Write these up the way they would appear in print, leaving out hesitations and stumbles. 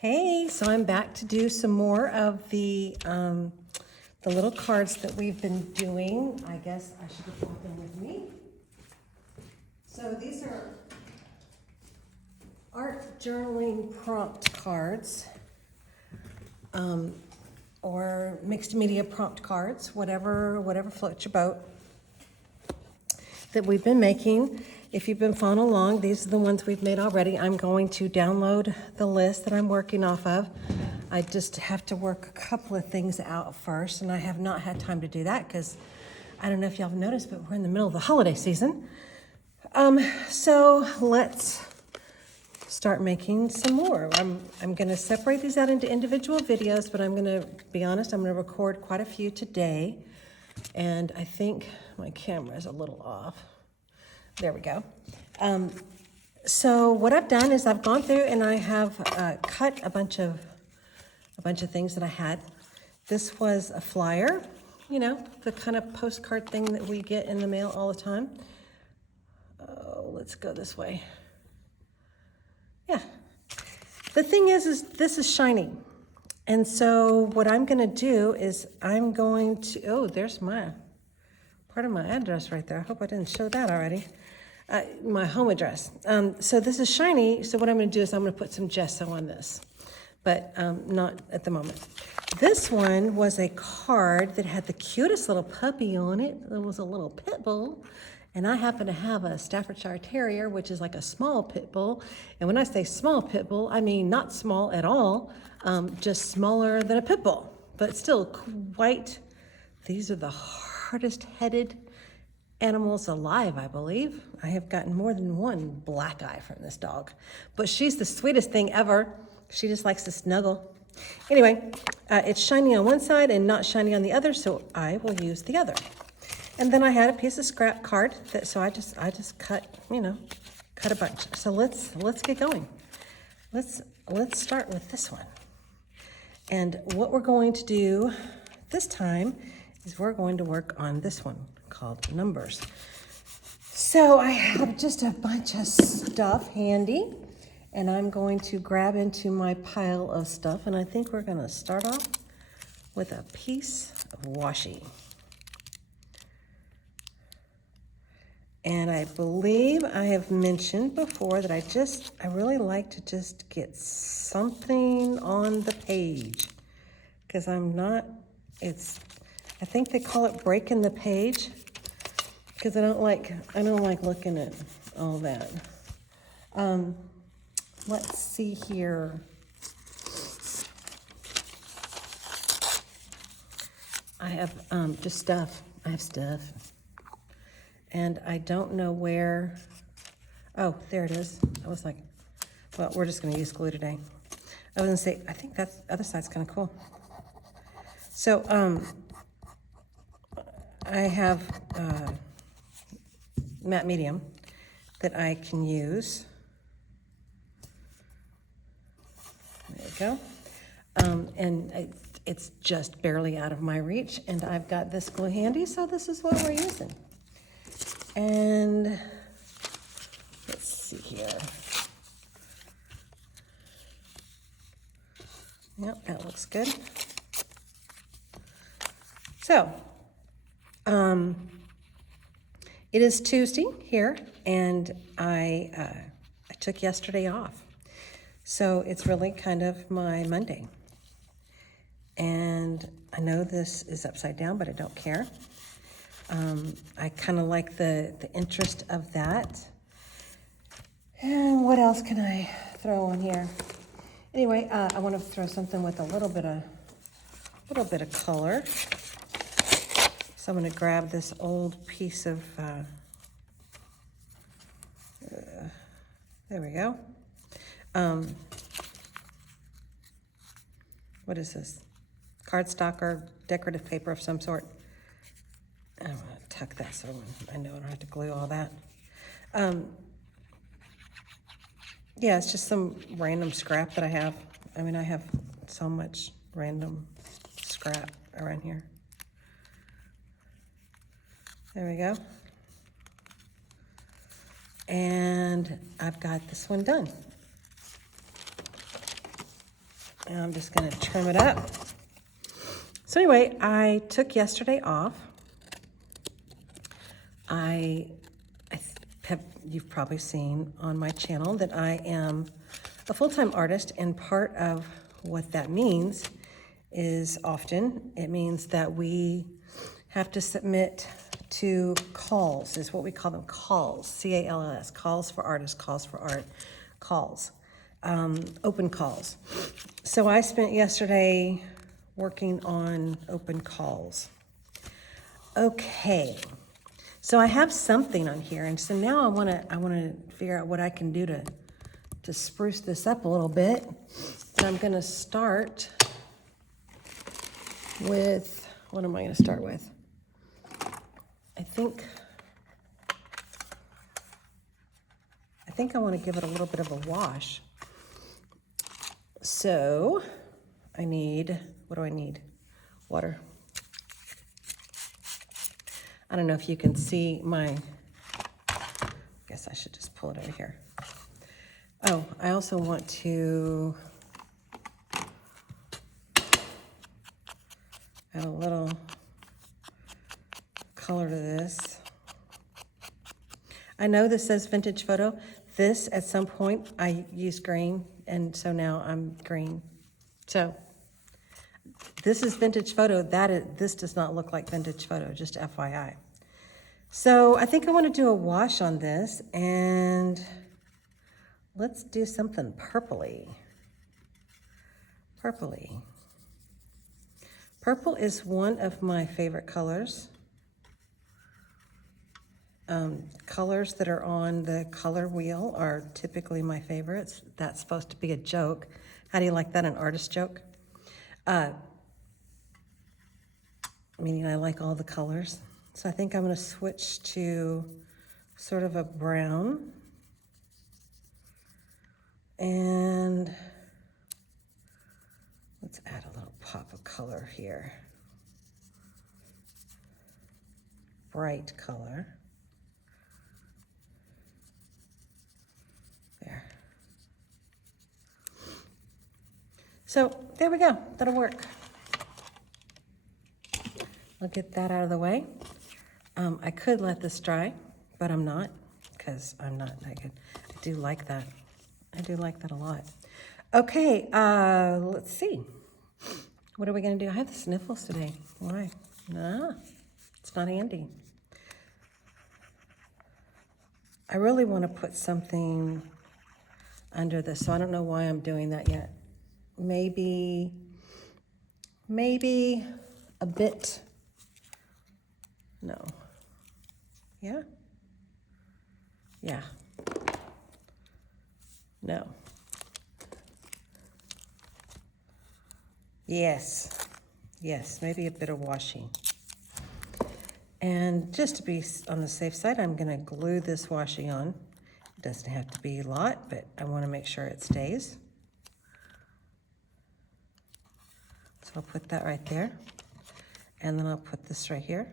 Hey, so I'm back to do some more of the little cards that we've been doing. I guess I should have brought them with me. So these are art journaling prompt cards, or mixed media prompt cards, whatever floats your boat, that we've been making. If you've been following along, these are the ones we've made already. I'm going to download the list that I'm working off of. I just have to work a couple of things out first, and I have not had time to do that because I don't know if y'all have noticed, but we're in the middle of the holiday season. So let's start making some more. I'm going to separate these out into individual videos, but I'm going to be honest, I'm going to record quite a few today. And I think my camera is a little off. There we go. So what I've done is I've gone through and I have cut a bunch of things that I had. This was a flyer, you know, the kind of postcard thing that we get in the mail all the time. Oh, let's go this way. Yeah. The thing is this is shiny. And so what I'm going to do is I'm going to, oh, there's my, part of my address right there. I hope I didn't show that already. My home address. So this is shiny. So what I'm going to do is I'm going to put some gesso on this, but not at the moment. This one was a card that had the cutest little puppy on it. It was a little pit bull. And I happen to have a Staffordshire Terrier, which is like a small pit bull. And when I say small pit bull, I mean not small at all, just smaller than a pit bull, but still quite, these are the hardest headed animals alive, I believe. I have gotten more than one black eye from this dog, but she's the sweetest thing ever. She just likes to snuggle. Anyway, it's shiny on one side and not shiny on the other, so I will use the other. And then I had a piece of scrap card that, so I just cut, you know, cut a bunch. So let's get going. Let's start with this one. And what we're going to do this time is we're going to work on this one called numbers. So I have just a bunch of stuff handy, and I'm going to grab into my pile of stuff, and I think we're going to start off with a piece of washi. And I believe I have mentioned before that I really like to just get something on the page, because I think they call it breaking the page, because I don't like looking at all that. Let's see here. I have just stuff. I have stuff. And I don't know where, oh, there it is. I was like, well, we're just gonna use glue today. I was gonna say, I think that other side's kind of cool. So I have matte medium that I can use. There we go. And it's just barely out of my reach, and I've got this glue handy, so this is what we're using. And let's see here. Yep, that looks good. So, it is Tuesday here, and I took yesterday off. So it's really kind of my Monday. And I know this is upside down, but I don't care. I kind of like the interest of that. And what else can I throw on here? Anyway, I want to throw something with a little bit of color. So I'm going to grab this old piece of, there we go. What is this? Cardstock or decorative paper of some sort. I'm going to tuck that so I know I don't have to glue all that. Yeah, it's just some random scrap that I have. I mean, I have so much random scrap around here. There we go. And I've got this one done. And I'm just gonna trim it up. So anyway, I took yesterday off. You've probably seen on my channel that I am a full-time artist, and part of what that means is often it means that we have to submit to calls, is what we call them, calls, C-A-L-L-S, calls for artists, calls for art, calls, open calls. So I spent yesterday working on open calls. Okay. So I have something on here, and so now I wanna figure out what I can do to spruce this up a little bit. So I'm gonna start with, what am I gonna start with? I think I wanna give it a little bit of a wash. So I need, what do I need? Water. I don't know if you can see I guess I should just pull it over here. Oh, I also want to add a little color to this. I know this says vintage photo. This, at some point, I used green, and so now I'm green. So this is vintage photo. This does not look like vintage photo, just FYI. So I think I want to do a wash on this, and let's do something purpley. Purpley. Purple is one of my favorite colors. Colors that are on the color wheel are typically my favorites. That's supposed to be a joke. How do you like that, an artist joke? Meaning I like all the colors. So I think I'm going to switch to sort of a brown. And let's add a little pop of color here. Bright color. There. So there we go. That'll work. I'll get that out of the way. I could let this dry, but I'm not, because I'm not that good. I do like that. I do like that a lot. Okay, let's see. What are we going to do? I have the sniffles today. Why? Nah, it's not Andy. I really want to put something under this, so I don't know why I'm doing that yet. Maybe a bit. No. Yeah? Yeah. No. Yes. Yes, maybe a bit of washing. And just to be on the safe side, I'm going to glue this washing on. It doesn't have to be a lot, but I want to make sure it stays. So I'll put that right there. And then I'll put this right here.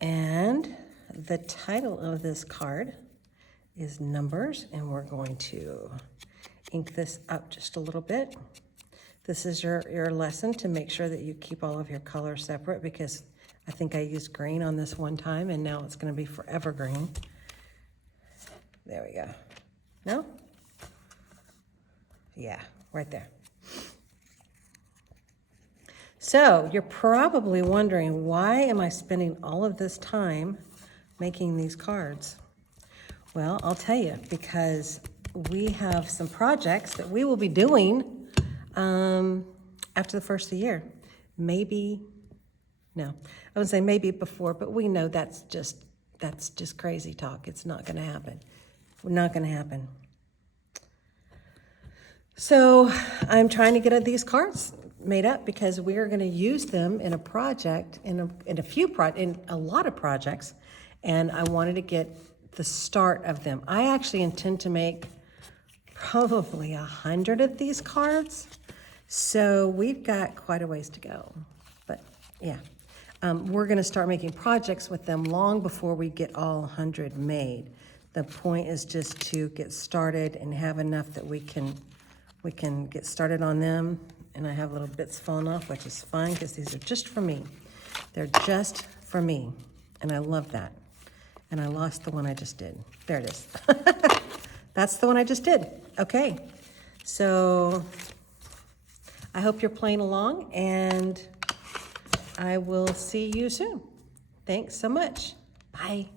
And the title of this card is Numbers, and we're going to ink this up just a little bit. This is your lesson to make sure that you keep all of your colors separate, because I think I used green on this one time, and now it's going to be forever green. There we go. No? Yeah, right there. So you're probably wondering, why am I spending all of this time making these cards? Well, I'll tell you, because we have some projects that we will be doing after the first of the year. Maybe, no, I wouldn't say maybe before, but we know that's just crazy talk. It's not going to happen. Not going to happen. So I'm trying to get these cards made up, because we're going to use them in a project, in a lot of projects, and I wanted to get the start of them. I actually intend to make probably 100 of these cards, so we've got quite a ways to go. But yeah, we're going to start making projects with them long before we get all 100 made. The point is just to get started and have enough that we can we can get started on them. And I have little bits falling off, which is fine because these are just for me. They're just for me. And I love that. And I lost the one I just did. There it is. That's the one I just did. Okay. So I hope you're playing along, and I will see you soon. Thanks so much. Bye.